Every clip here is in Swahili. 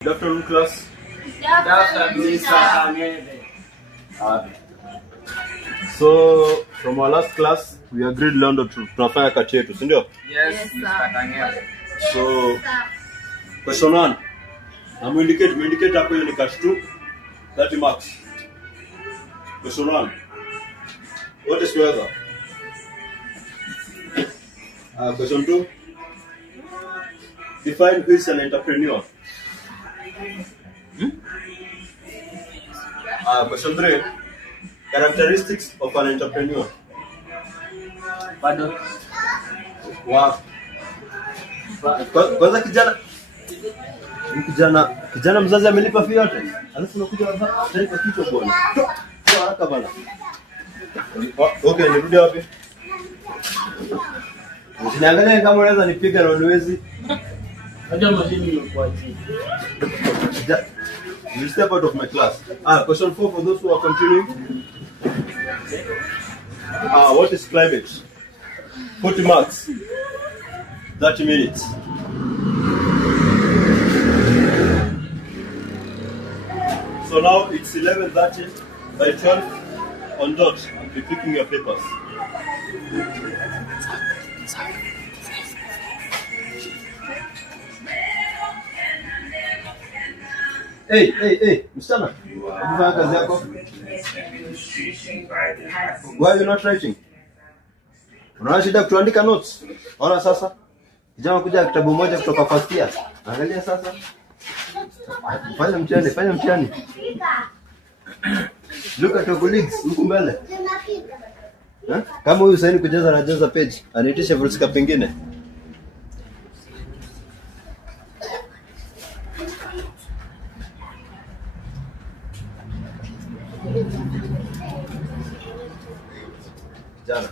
Good afternoon, class. Good afternoon, sir. So, from our last class, we agreed Lando tunafanya kati yetu, si ndio? Yes, sir. So, question 1. I'm indicate hapo hiyo ni cash 2, 30 marks. Question 1. What is weather? Question 2. Define who is an entrepreneur. Question 3. Characteristics of an entrepreneur. Pardon? Wow. Kwanza kijana mzazi amelipa fee yote. Alafu unakuja hapa kwa kichwa bwana. Kwa haraka bwana. Okay, nirudi wapi? Usiniangalie kama unaweza nipiga na unwezi. Unajua mashini ilikuwa chini. You step out of my class. Question 4 for those who are continuing. What is climate? 40 marks. 30 minutes. So now it's 11:30 by 12 on dot. I'll be picking your papers. Hey, msichana. Unafanya kazi yako? Why are you not writing? Unaona shida kuandika notes? Ona sasa. Kijana kuja kitabu moja kutoka first year. Angalia sasa. Fanya mtihani. Look at your colleagues huko mbele. Kama huyu sasa kujaza anajaza page, anitisha vuruska pengine. Jana.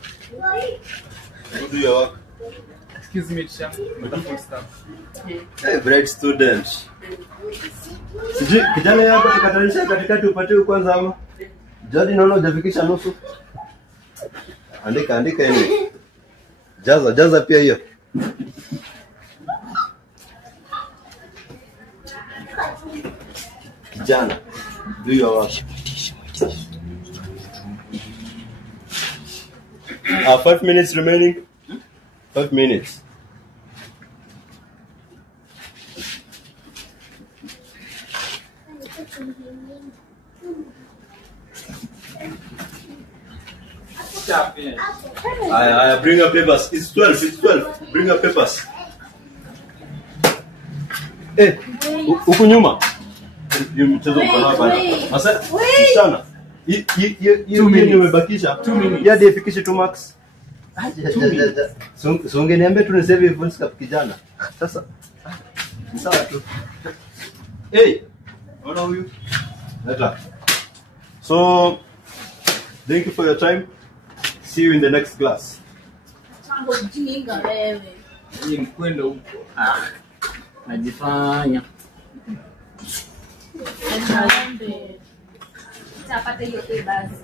Do your work. Excuse me, teacher. Full stop. Hey, bright student. Siji kijana hapa tukatanisha katikati upate kwanza ama. Jadi naona hujafikisha nusu. Andika hiyo. Jaza pia hiyo. Kijana, do your work. 5 minutes remaining. 5 minutes. I bring your papers. It's 12. Bring your papers. Hey, huku nyuma. Hiyo mchezo uko hapa. Sasa, sana. Hiyo umebakisha 2 minutes. Hadi ifikishe 2 marks. So ungeniambia tu ni save full stop kijana. Sasa. Sawa tu. Hey, what are you? Later. So, thank you for your time. See you in the next class. Chango jinga wewe. Ni mkwenda huko. Najifanya. Chapate hiyo basi.